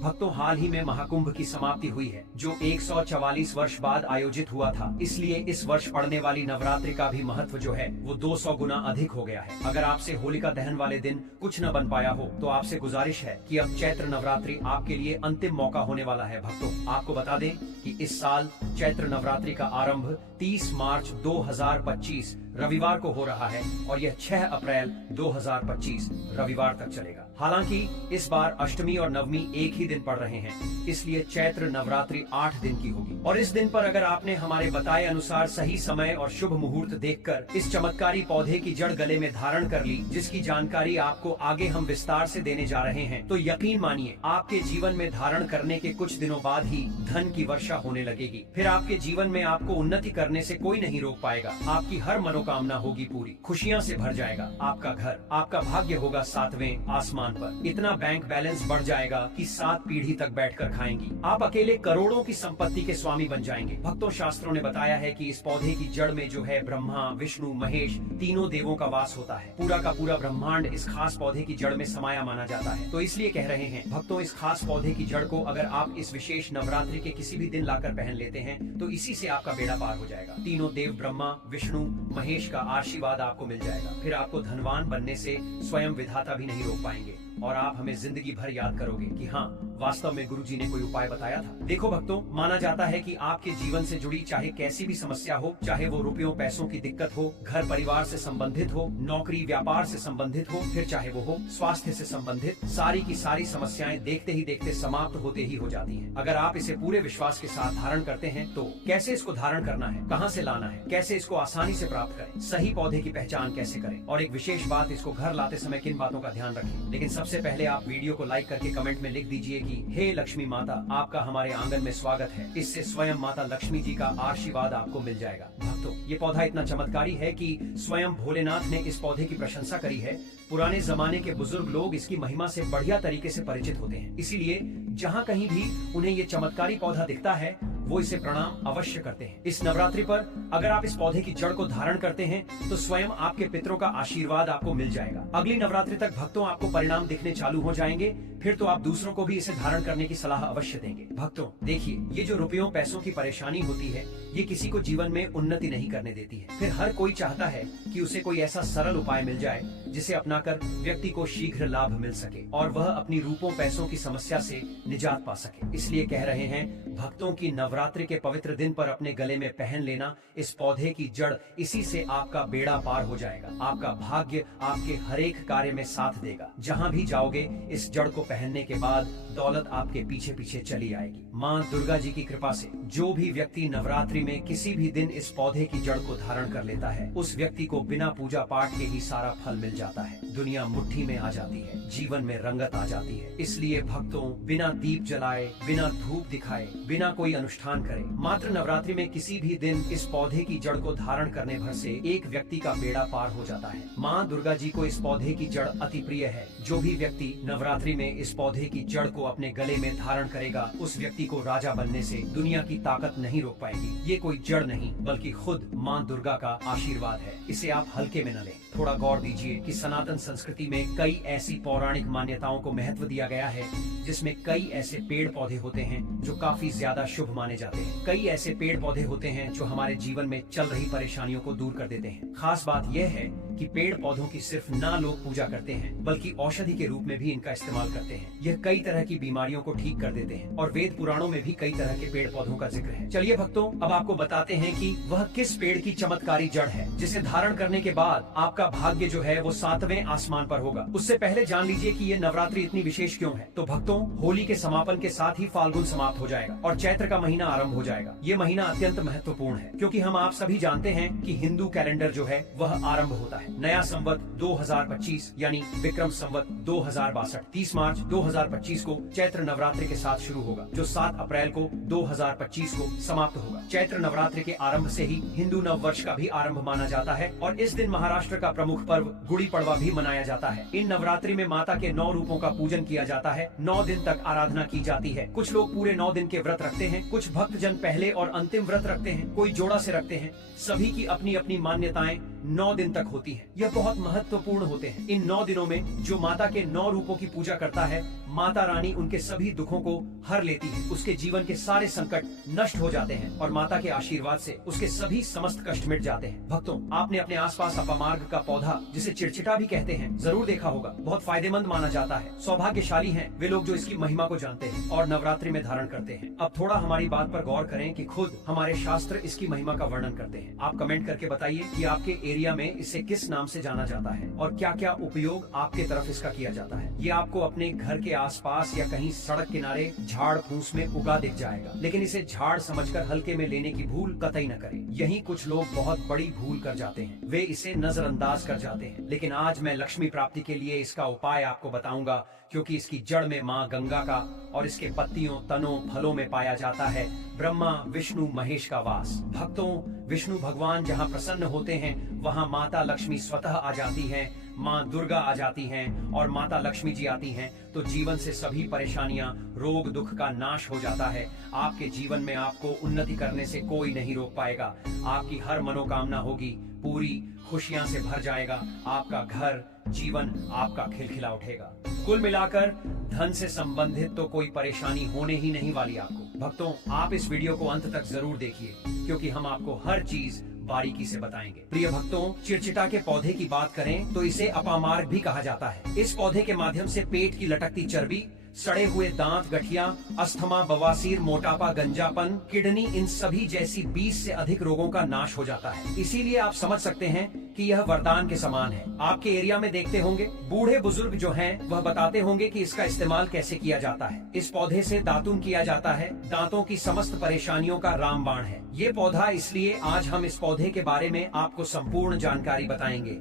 भक्तों, हाल ही में महाकुंभ की समाप्ति हुई है, जो 144 वर्ष बाद आयोजित हुआ था। इसलिए इस वर्ष पड़ने वाली नवरात्रि का भी महत्व जो है वो 200 गुना अधिक हो गया है। अगर आपसे होलिका दहन वाले दिन कुछ न बन पाया हो तो आपसे गुजारिश है कि अब चैत्र नवरात्रि आपके लिए अंतिम मौका होने वाला है। भक्तों, आपको बता दें कि इस साल चैत्र नवरात्रि का आरंभ 30 मार्च 2025 रविवार को हो रहा है और यह 6 अप्रैल 2025 रविवार तक चलेगा। हालांकि इस बार अष्टमी और नवमी एक ही दिन पड़ रहे हैं, इसलिए चैत्र नवरात्रि 8 दिन की होगी। और इस दिन पर अगर आपने हमारे बताए अनुसार सही समय और शुभ मुहूर्त देखकर इस चमत्कारी पौधे की जड़ गले में धारण कर ली, जिसकी जानकारी आपको आगे हम विस्तार से देने जा रहे हैं, तो यकीन मानिए आपके जीवन में धारण करने के कुछ दिनों बाद ही धन की वर्षा होने लगेगी। फिर आपके जीवन में आपको उन्नति करने से कोई नहीं रोक पाएगा। आपकी हर मनोकामना होगी पूरी, खुशियाँ से भर जाएगा आपका घर, आपका भाग्य होगा 7वें आसमान पर। इतना बैंक बैलेंस बढ़ जाएगा कि 7 पीढ़ी तक बैठकर खाएंगी। आप अकेले करोड़ों की संपत्ति के स्वामी बन जाएंगे। भक्तों, शास्त्रों ने बताया है कि इस पौधे की जड़ में जो है ब्रह्मा, विष्णु, महेश तीनों देवों का वास होता है। पूरा का पूरा ब्रह्मांड इस खास पौधे की जड़ में समाया माना जाता है। तो इसलिए कह रहे हैं भक्तों, इस खास पौधे की जड़ को अगर आप इस विशेष नवरात्रि के किसी भी दिन लाकर पहन लेते हैं तो इसी से आपका बेड़ा पार हो जाएगा। तीनों देव ब्रह्मा, विष्णु, महेश का आशीर्वाद आपको मिल जाएगा। फिर आपको धनवान बनने से स्वयं विधाता भी नहीं रोक पाएंगे और आप हमें जिंदगी भर याद करोगे कि हाँ, वास्तव में गुरुजी ने कोई उपाय बताया था। देखो भक्तों, माना जाता है कि आपके जीवन से जुड़ी चाहे कैसी भी समस्या हो, चाहे वो रुपयों पैसों की दिक्कत हो, घर परिवार से संबंधित हो, नौकरी व्यापार से संबंधित हो, फिर चाहे वो हो स्वास्थ्य से संबंधित, सारी की सारी समस्याएं देखते ही देखते समाप्त होते ही हो जाती हैं। अगर आप इसे पूरे विश्वास के साथ धारण करते हैं तो कैसे इसको धारण करना है, कहाँ से लाना है, कैसे इसको आसानी से प्राप्त करें, सही पौधे की पहचान कैसे करें, और एक विशेष बात, इसको घर लाते समय किन बातों का ध्यान रखें। लेकिन सबसे पहले आप वीडियो को लाइक करके कमेंट में लिख दीजिए कि हे लक्ष्मी माता, आपका हमारे आंगन में स्वागत है। इससे स्वयं माता लक्ष्मी जी का आशीर्वाद आपको मिल जाएगा। भक्तों, ये पौधा इतना चमत्कारी है कि स्वयं भोलेनाथ ने इस पौधे की प्रशंसा करी है। पुराने जमाने के बुजुर्ग लोग इसकी महिमा से बढ़िया तरीके से परिचित होते हैं, इसीलिए जहाँ कहीं भी उन्हें ये चमत्कारी पौधा दिखता है वो इसे प्रणाम अवश्य करते हैं। इस नवरात्रि पर अगर आप इस पौधे की जड़ को धारण करते हैं तो स्वयं आपके पितरों का आशीर्वाद आपको मिल जाएगा। अगली नवरात्रि तक भक्तों आपको परिणाम दिखने चालू हो जाएंगे, फिर तो आप दूसरों को भी इसे धारण करने की सलाह अवश्य देंगे। भक्तों देखिए, ये जो रुपयों पैसों की परेशानी होती है ये किसी को जीवन में उन्नति नहीं करने देती है। फिर हर कोई चाहता है कि उसे कोई ऐसा सरल उपाय मिल जाए जिसे अपनाकर व्यक्ति को शीघ्र लाभ मिल सके और वह अपनी रूपों पैसों की समस्या से निजात पा सके। इसलिए कह रहे हैं भक्तों की नवरात्रि के पवित्र दिन पर अपने गले में पहन लेना इस पौधे की जड़, इसी से आपका बेड़ा पार हो जाएगा। आपका भाग्य आपके हर एक कार्य में साथ देगा। जहाँ भी जाओगे इस जड़ को पहनने के बाद दौलत आपके पीछे पीछे चली आएगी। माँ दुर्गा जी की कृपा से जो भी व्यक्ति नवरात्रि में किसी भी दिन इस पौधे की जड़ को धारण कर लेता है उस व्यक्ति को बिना पूजा पाठ के ही सारा फल मिल जाता है। दुनिया मुट्ठी में आ जाती है, जीवन में रंगत आ जाती है। इसलिए भक्तों, बिना दीप जलाए, बिना धूप दिखाए, बिना कोई अनुष्ठान करे, मात्र नवरात्रि में किसी भी दिन इस पौधे की जड़ को धारण करने भर से एक व्यक्ति का बेड़ा पार हो जाता है। माँ दुर्गा जी को इस पौधे की जड़ अति प्रिय है। जो भी व्यक्ति नवरात्रि में इस पौधे की जड़ को अपने गले में धारण करेगा उस व्यक्ति को राजा बनने से दुनिया की ताकत नहीं रोक पाएगी। ये कोई जड़ नहीं बल्कि खुद माँ दुर्गा का आशीर्वाद है। इसे आप हल्के में न लें। थोड़ा गौर दीजिए कि सनातन संस्कृति में कई ऐसी पौराणिक मान्यताओं को महत्व दिया गया है जिसमें कई ऐसे पेड़ पौधे होते हैं जो काफी ज्यादा शुभ माने जाते हैं। कई ऐसे पेड़ पौधे होते हैं जो हमारे जीवन में चल रही परेशानियों को दूर कर देते हैं। खास बात यह है कि पेड़ पौधों की सिर्फ ना लोग पूजा करते हैं बल्कि औषधि के रूप में भी इनका इस्तेमाल करते हैं। यह कई तरह की बीमारियों को ठीक कर देते हैं और वेद पुराणों में भी कई तरह के पेड़ पौधों का जिक्र है। चलिए भक्तों, अब आपको बताते हैं कि वह किस पेड़ की चमत्कारी जड़ है जिसे धारण करने के बाद आपका भाग्य जो है वो 7वें आसमान पर होगा। उससे पहले जान लीजिए कि ये नवरात्रि इतनी विशेष क्यों है। तो भक्तों, होली के समापन के साथ ही फाल्गुन समाप्त हो जाएगा और चैत्र का महीना आरंभ हो जाएगा। ये महीना अत्यंत महत्वपूर्ण है क्योंकि हम आप सभी जानते हैं कि हिंदू कैलेंडर जो है वह आरंभ होता है। नया संवत 2025 यानी विक्रम संवत 2062 30 मार्च 2025 को चैत्र नवरात्रि के साथ शुरू होगा, जो 7 अप्रैल को 2025 को समाप्त होगा। चैत्र नवरात्रि के आरंभ से ही हिंदू नव वर्ष का भी आरंभ माना जाता है और इस दिन महाराष्ट्र का प्रमुख पर्व गुड़ी पड़वा भी मनाया जाता है। इन नवरात्रि में माता के 9 रूपों का पूजन किया जाता है। 9 दिन तक आराधना की जाती है। कुछ लोग पूरे 9 दिन के व्रत रखते हैं, कुछ भक्तजन पहले और अंतिम व्रत रखते हैं, कोई जोड़ा से रखते हैं। सभी की अपनी अपनी मान्यताएं 9 दिन तक होती होती हैं। यह बहुत महत्वपूर्ण होते हैं। इन 9 दिनों में जो माता के 9 रूपों की पूजा करता है, माता रानी उनके सभी दुखों को हर लेती है। उसके जीवन के सारे संकट नष्ट हो जाते हैं और माता के आशीर्वाद से उसके सभी समस्त कष्ट मिट जाते हैं। भक्तों, आपने अपने आसपास अपामार्ग का पौधा, जिसे चिड़चिटा भी कहते हैं, जरूर देखा होगा। बहुत फायदेमंद माना जाता है। सौभाग्यशाली हैं वे लोग जो इसकी महिमा को जानते हैं और नवरात्रि में धारण करते हैं। अब थोड़ा हमारी बात पर गौर करें कि खुद हमारे शास्त्र इसकी महिमा का वर्णन करते हैं। आप कमेंट करके बताइए कि आपके एरिया में इसे किस नाम से जाना जाता है और क्या क्या उपयोग आपके तरफ इसका किया जाता है। ये आपको अपने घर के आसपास या कहीं सड़क किनारे झाड़ फूस में उगा दिख जाएगा, लेकिन इसे झाड़ समझकर हल्के में लेने की भूल कतई न करें। यही कुछ लोग बहुत बड़ी भूल कर जाते हैं, वे इसे नजरअंदाज कर जाते हैं। लेकिन आज मैं लक्ष्मी प्राप्ति के लिए इसका उपाय आपको बताऊंगा, क्योंकि इसकी जड़ में माँ गंगा का और इसके पत्तियों, तनों, फलों में पाया जाता है ब्रह्मा, विष्णु, महेश का वास। भक्तों, विष्णु भगवान जहाँ प्रसन्न होते हैं वहाँ माता लक्ष्मी स्वतः आ जाती हैं, माँ दुर्गा आ जाती हैं और माता लक्ष्मी जी आती हैं, तो जीवन से सभी परेशानियां, रोग दुख का नाश हो जाता है। आपके जीवन में आपको उन्नति करने से कोई नहीं रोक पाएगा। आपकी हर मनोकामना होगी पूरी, खुशियां से भर जाएगा आपका घर, जीवन आपका खिलखिला उठेगा। कुल मिलाकर धन से संबंधित तो कोई परेशानी होने ही नहीं वाली आपको। भक्तों, आप इस वीडियो को अंत तक जरूर देखिए, क्योंकि हम आपको हर चीज बारीकी से बताएंगे। प्रिय भक्तों, चिड़चिटा के पौधे की बात करें तो इसे अपामार्ग भी कहा जाता है। इस पौधे के माध्यम से पेट की लटकती चर्बी, सड़े हुए दांत, गठिया, अस्थमा, बवासीर, मोटापा, गंजापन, किडनी, इन सभी जैसी 20 से अधिक रोगों का नाश हो जाता है। इसीलिए आप समझ सकते हैं कि यह वरदान के समान है। आपके एरिया में देखते होंगे बूढ़े बुजुर्ग जो हैं वह बताते होंगे कि इसका इस्तेमाल कैसे किया जाता है। इस पौधे से दातुन किया जाता है। दांतों की समस्त परेशानियों का रामबाण है ये पौधा, इसलिए आज हम इस पौधे के बारे में आपको संपूर्ण जानकारी बताएंगे।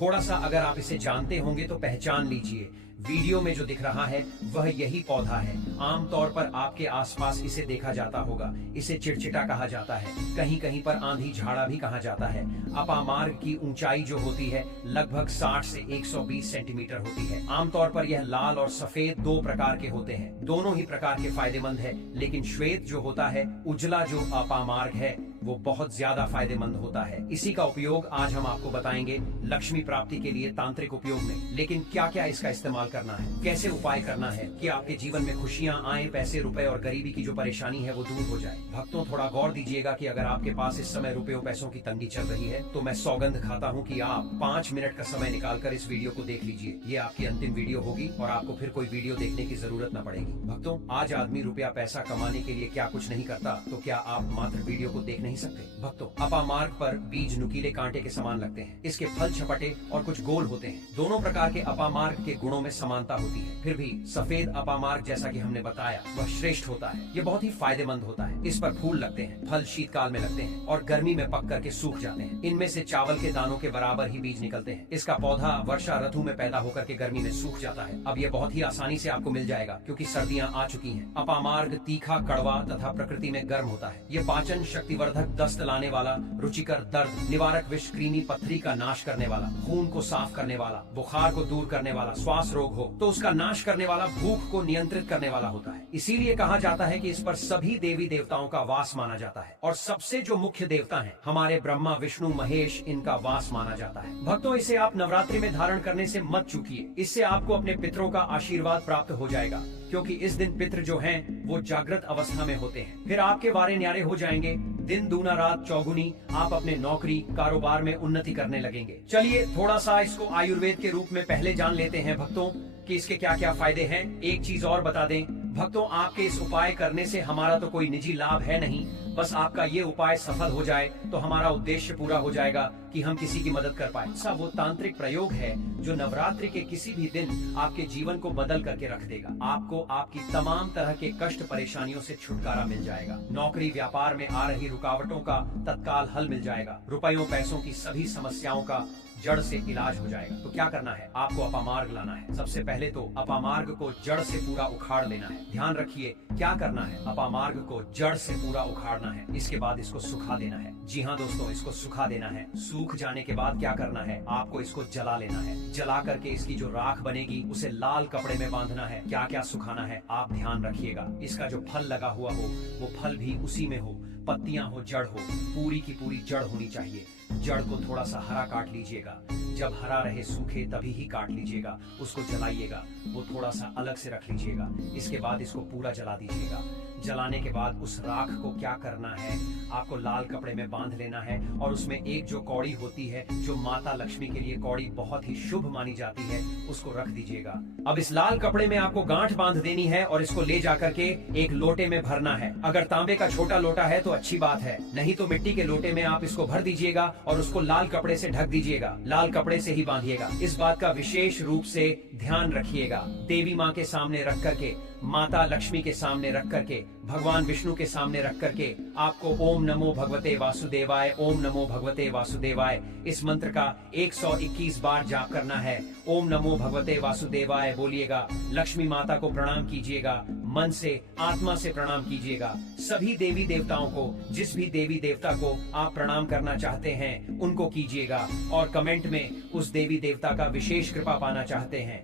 थोड़ा सा अगर आप इसे जानते होंगे तो पहचान लीजिए, वीडियो में जो दिख रहा है वह यही पौधा है। आमतौर पर आपके आसपास इसे देखा जाता होगा। इसे चिड़चिटा कहा जाता है, कहीं कहीं पर आंधी झाड़ा भी कहा जाता है। अपामार्ग की ऊंचाई जो होती है लगभग 60 से 120 सेंटीमीटर होती है। आमतौर पर यह लाल और सफेद 2 प्रकार के होते हैं। दोनों ही प्रकार के फायदेमंद है, लेकिन श्वेत जो होता है, उजला जो अपामार्ग है, वो बहुत ज्यादा फायदेमंद होता है। इसी का उपयोग आज हम आपको बताएंगे लक्ष्मी प्राप्ति के लिए तांत्रिक उपयोग में। लेकिन क्या क्या इसका इस्तेमाल करना है, कैसे उपाय करना है कि आपके जीवन में खुशियां आए, पैसे, रुपए और गरीबी की जो परेशानी है वो दूर हो जाए। भक्तों, थोड़ा गौर दीजिएगा कि अगर आपके पास इस समय रुपए और पैसों की तंगी चल रही है तो मैं सौगंध खाता हूँ कि आप 5 मिनट का समय निकालकर इस वीडियो को देख लीजिए। ये आपकी अंतिम वीडियो होगी और आपको फिर कोई वीडियो देखने की जरूरत न पड़ेगी। भक्तों, आज आदमी रुपया पैसा कमाने के लिए क्या कुछ नहीं करता, तो क्या आप मात्र वीडियो को देख नहीं सकते? भक्तों, अपामार्ग पर बीज नुकीले कांटे के समान लगते हैं। इसके फल छपटे और कुछ गोल होते हैं। दोनों प्रकार के अपामार्ग के गुणों में समानता होती है। फिर भी सफेद अपामार्ग, जैसा कि हमने बताया, वह श्रेष्ठ होता है। ये बहुत ही फायदेमंद होता है। इस पर फूल लगते हैं, फल शीतकाल में लगते हैं और गर्मी में पक करके सूख जाते हैं। इनमें से चावल के दानों के बराबर ही बीज निकलते हैं। इसका पौधा वर्षा ऋतु में पैदा होकर के गर्मी में सूख जाता है। अब ये बहुत ही आसानी से आपको मिल जाएगा, क्योंकि सर्दियाँ आ चुकी हैं। अपामार्ग तीखा, कड़वा तथा प्रकृति में गर्म होता है। ये पाचन शक्तिवर्धक, दस्त लाने वाला, रुचिकर, दर्द निवारक, विष, कृमि, पथरी का नाश करने वाला, खून को साफ करने वाला, बुखार को दूर करने वाला, श्वास रोग हो तो उसका नाश करने वाला, भूख को नियंत्रित करने वाला होता है। इसीलिए कहा जाता है कि इस पर सभी देवी देवताओं का वास माना जाता है और सबसे जो मुख्य देवता हैं हमारे ब्रह्मा, विष्णु, महेश, इनका वास माना जाता है। भक्तों, इसे आप नवरात्रि में धारण करने से मत चूकिए। इससे आपको अपने पितरों का आशीर्वाद प्राप्त हो जाएगा, क्योंकि इस दिन पितृ जो हैं वो जागृत अवस्था में होते हैं। फिर आपके वारे न्यारे हो जाएंगे। दिन दूना रात चौगुनी, आप अपने नौकरी कारोबार में उन्नति करने लगेंगे। चलिए थोड़ा सा इसको आयुर्वेद के रूप में पहले जान लेते हैं भक्तों कि इसके क्या क्या फायदे हैं। एक चीज और बता दें भक्तों, आपके इस उपाय करने से हमारा तो कोई निजी लाभ है नहीं, बस आपका ये उपाय सफल हो जाए तो हमारा उद्देश्य पूरा हो जाएगा कि हम किसी की मदद कर पाए। ऐसा वो तांत्रिक प्रयोग है जो नवरात्रि के किसी भी दिन आपके जीवन को बदल करके रख देगा। आपको आपकी तमाम तरह के कष्ट परेशानियों से छुटकारा मिल जाएगा। नौकरी व्यापार में आ रही रुकावटों का तत्काल हल मिल जाएगा। रुपयों पैसों की सभी समस्याओं का जड़ से इलाज हो जाएगा। तो क्या करना है, आपको अपामार्ग लाना है। सबसे पहले तो अपामार्ग को जड़ से पूरा उखाड़ लेना है। ध्यान रखिए क्या करना है, अपामार्ग को जड़ से पूरा उखाड़ना है। इसके बाद इसको सुखा देना है। जी हाँ दोस्तों, इसको सुखा देना है। सूख जाने के बाद क्या करना है, आपको इसको जला लेना है। जला करके इसकी जो राख बनेगी उसे लाल कपड़े में बांधना है। क्या क्या सुखाना है आप ध्यान रखिएगा। इसका जो फल लगा हुआ हो वो फल भी उसी में हो। पत्तियां हो, जड़ हो, पूरी की पूरी जड़ होनी चाहिए। जड़ को थोड़ा सा हरा काट लीजिएगा, जब हरा रहे सूखे तभी ही काट लीजिएगा, उसको जलाइएगा, वो थोड़ा सा अलग से रख लीजिएगा। इसके बाद इसको पूरा जला दीजिएगा। जलाने के बाद उस राख को क्या करना है, आपको लाल कपड़े में बांध लेना है और उसमें एक जो कौड़ी होती है, जो माता लक्ष्मी के लिए कौड़ी बहुत ही शुभ मानी जाती है, उसको रख दीजिएगा। अब इस लाल कपड़े में आपको गांठ बांध देनी है और इसको ले जाकर के एक लोटे में भरना है। अगर तांबे का छोटा लोटा है तो अच्छी बात है, नहीं तो मिट्टी के लोटे में आप इसको भर दीजिएगा और उसको लाल कपड़े से ढक दीजिएगा। लाल कपड़े से ही बांधिएगा। इस बात का विशेष रूप से ध्यान रखिएगा। देवी माँ के सामने रख करके, माता लक्ष्मी के सामने रख करके, भगवान विष्णु के सामने रख करके आपको ओम नमो भगवते वासुदेवाय, ओम नमो भगवते वासुदेवाय इस मंत्र का 121 बार जाप करना है। ओम नमो भगवते वासुदेवाय बोलिएगा। लक्ष्मी माता को प्रणाम कीजिएगा, मन से आत्मा से प्रणाम कीजिएगा। सभी देवी देवताओं को, जिस भी देवी देवता को आप प्रणाम करना चाहते हैं उनको कीजिएगा और कमेंट में उस देवी देवता का विशेष कृपा पाना चाहते हैं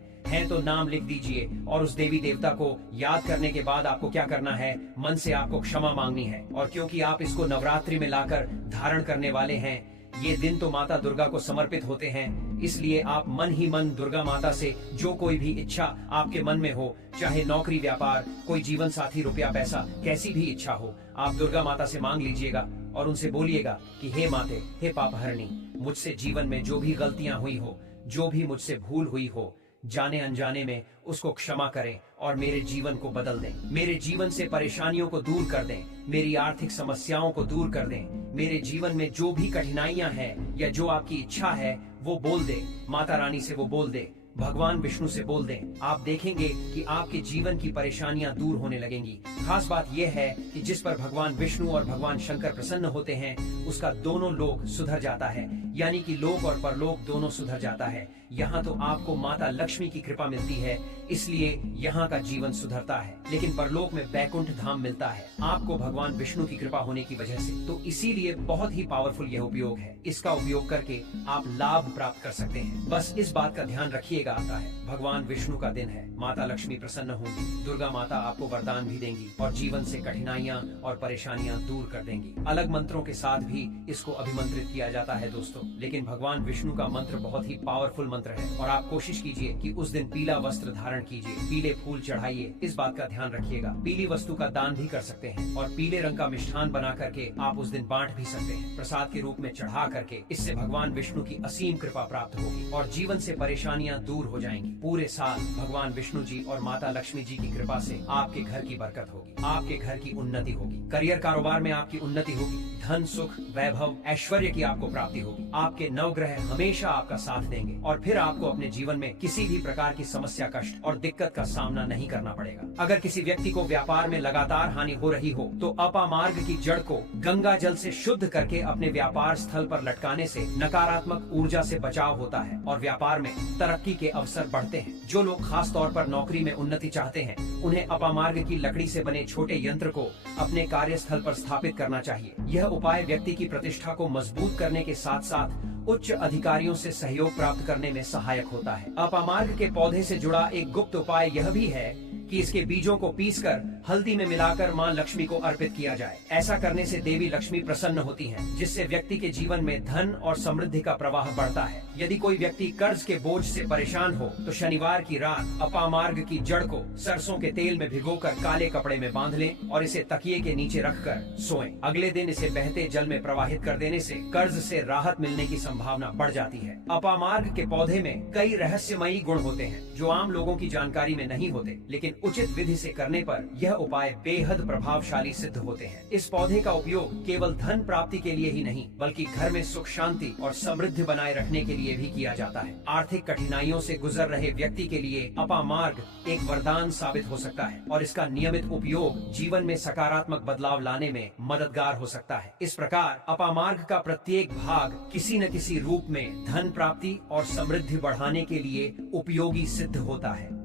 तो नाम लिख दीजिए। और उस देवी देवता को याद करने के बाद आपको क्या करना है, मन से आपको क्षमा मांगनी है। और क्योंकि आप इसको नवरात्रि में लाकर धारण करने वाले हैं, ये दिन तो माता दुर्गा को समर्पित होते हैं, इसलिए आप मन ही मन दुर्गा माता से जो कोई भी इच्छा आपके मन में हो, चाहे नौकरी, व्यापार, कोई जीवन साथी, रुपया पैसा, कैसी भी इच्छा हो, आप दुर्गा माता से मांग लीजिएगा और उनसे बोलिएगा कि हे माते, हे पापहरणी, मुझसे जीवन में जो भी गलतियां हुई हो, जो भी मुझसे भूल हुई हो, जाने अनजाने में उसको क्षमा करें और मेरे जीवन को बदल दें। मेरे जीवन से परेशानियों को दूर कर दें, मेरी आर्थिक समस्याओं को दूर कर दें। मेरे जीवन में जो भी कठिनाइयां हैं या जो आपकी इच्छा है वो बोल दे, माता रानी से वो बोल दे, भगवान विष्णु से बोल दें। आप देखेंगे कि आपके जीवन की परेशानियां दूर होने लगेंगी। खास बात यह है कि जिस पर भगवान विष्णु और भगवान शंकर प्रसन्न होते हैं, उसका दोनों लोक सुधर जाता है, यानी कि लोक और परलोक दोनों सुधर जाता है। यहाँ तो आपको माता लक्ष्मी की कृपा मिलती है, इसलिए यहाँ का जीवन सुधरता है, लेकिन परलोक में बैकुंठ धाम मिलता है आपको भगवान विष्णु की कृपा होने की वजह से। तो इसीलिए बहुत ही पावरफुल यह उपयोग है। इसका उपयोग करके आप लाभ प्राप्त कर सकते हैं। बस इस बात का ध्यान रखिएगा, आता है भगवान विष्णु का दिन है, माता लक्ष्मी प्रसन्न होंगी, दुर्गा माता आपको वरदान भी देंगी और जीवन से कठिनाइयाँ और परेशानियाँ दूर कर देंगी। अलग मंत्रों के साथ भी इसको अभिमंत्रित किया जाता है दोस्तों, लेकिन भगवान विष्णु का मंत्र बहुत ही पावरफुल मंत्र है। और आप कोशिश कीजिए कि उस दिन पीला वस्त्र धारण कीजिए, पीले फूल चढ़ाइए, इस बात का ध्यान रखिएगा। पीली वस्तु का दान भी कर सकते हैं और पीले रंग का मिष्ठान बना करके आप उस दिन बांट भी सकते हैं, प्रसाद के रूप में चढ़ा करके। इससे भगवान विष्णु की असीम कृपा प्राप्त होगी और जीवन से परेशानियाँ दूर हो जाएंगी। पूरे साल भगवान विष्णु जी और माता लक्ष्मी जी की कृपा से आपके घर की बरकत होगी, आपके घर की उन्नति होगी, करियर कारोबार में आपकी उन्नति होगी, धन सुख वैभव ऐश्वर्य की आपको प्राप्ति होगी। आपके नवग्रह हमेशा आपका साथ देंगे और फिर आपको अपने जीवन में किसी भी प्रकार की समस्या, कष्ट और दिक्कत का सामना नहीं करना पड़ेगा। अगर किसी व्यक्ति को व्यापार में लगातार हानि हो रही हो तो अपामार्ग की जड़ को गंगा जल से शुद्ध करके अपने व्यापार स्थल पर लटकाने से नकारात्मक ऊर्जा से बचाव होता है और व्यापार में तरक्की के अवसर बढ़ते हैं। जो लोग खास तौर पर नौकरी में उन्नति चाहते हैं, उन्हें अपामार्ग की लकड़ी से बने छोटे यंत्र को अपने कार्यस्थल पर स्थापित करना चाहिए। यह उपाय व्यक्ति की प्रतिष्ठा को मजबूत करने के साथ साथ उच्च अधिकारियों से सहयोग प्राप्त करने में सहायक होता है। अपामार्ग के पौधे से जुड़ा एक गुप्त उपाय यह भी है कि इसके बीजों को पीसकर हल्दी में मिलाकर मां लक्ष्मी को अर्पित किया जाए। ऐसा करने से देवी लक्ष्मी प्रसन्न होती हैं, जिससे व्यक्ति के जीवन में धन और समृद्धि का प्रवाह बढ़ता है। यदि कोई व्यक्ति कर्ज के बोझ से परेशान हो तो शनिवार की रात अपामार्ग की जड़ को सरसों के तेल में भिगोकर काले कपड़े में बांध लें और इसे तकिए के नीचे रखकर सोएं। अगले दिन इसे बहते जल में प्रवाहित कर देने से कर्ज से राहत मिलने की संभावना बढ़ जाती है। अपामार्ग के पौधे में कई रहस्यमयी गुण होते हैं जो आम लोगों की जानकारी में नहीं होते, लेकिन उचित विधि से करने पर यह उपाय बेहद प्रभावशाली सिद्ध होते हैं। इस पौधे का उपयोग केवल धन प्राप्ति के लिए ही नहीं, बल्कि घर में सुख शांति और समृद्धि बनाए रखने के लिए भी किया जाता है। आर्थिक कठिनाइयों से गुजर रहे व्यक्ति के लिए अपामार्ग एक वरदान साबित हो सकता है और इसका नियमित उपयोग जीवन में सकारात्मक बदलाव लाने में मददगार हो सकता है। इस प्रकार अपामार्ग का प्रत्येक भाग किसी न किसी रूप में धन प्राप्ति और समृद्धि बढ़ाने के लिए उपयोगी सिद्ध होता है।